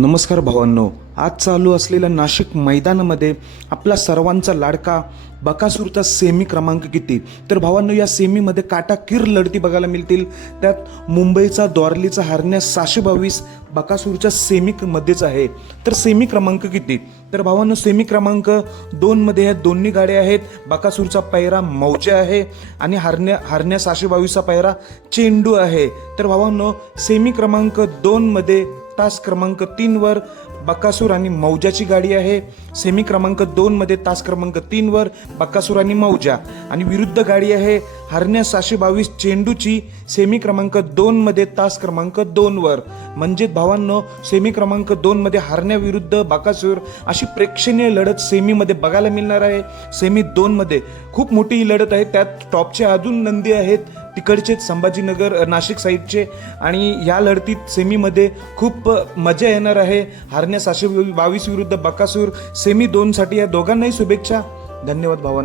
नमस्कार भावांनो आज चालू असलेल्या नाशिक मैदानामध्ये आपला सर्वांचा लाडका बकासूरचा सेमी क्रमांक किती? तर भावांनो या सेमीमध्ये काटाकीर लढती बघायला मिळतील. त्यात मुंबईचा द्वारलीचा हरण्या सहाशे बावीस बकासूरच्या सेमीमध्येच आहे. तर सेमी क्रमांक किती? तर भावांनो सेमी क्रमांक दोनमध्ये ह्या दोन्ही गाड्या आहेत. बकासूरचा पैरा मौजा आहे आणि हरण्या हरण्या सहाशे बावीसचा पैरा चेंडू आहे. तर भावांनो सेमी क्रमांक दोनमध्ये तास क्रमांक तीनवर बकासूर आणि मौजाची गाडी आहे. सेमी क्रमांक दोनमध्ये तास क्रमांक तीनवर बकासूर आणि मौजा. आणि विरुद्ध गाडी आहे हरण्या सहाशे बावीस चेंडूची सेमी क्रमांक दोनमध्ये तास क्रमांक दोनवर म्हणजे भावांनो सेमी क्रमांक दोनमध्ये हरण्याविरुद्ध बाकासूर बकासूर अशी प्रेक्षणीय लढत सेमीमध्ये बघायला मिळणार आहे. सेमी दोनमध्ये खूप मोठी ही लढत आहे. त्यात टॉपचे अजून नंदी आहेत. तिकडचे संभाजीनगर नाशिक साईडचे आणि या लढतीत सेमीमध्ये खूप मजा येणार आहे. हारण्या सहाशे बावीस विरुद्ध बकासूर सेमी दोनसाठी या दोघांनाही शुभेच्छा. धन्यवाद भवन.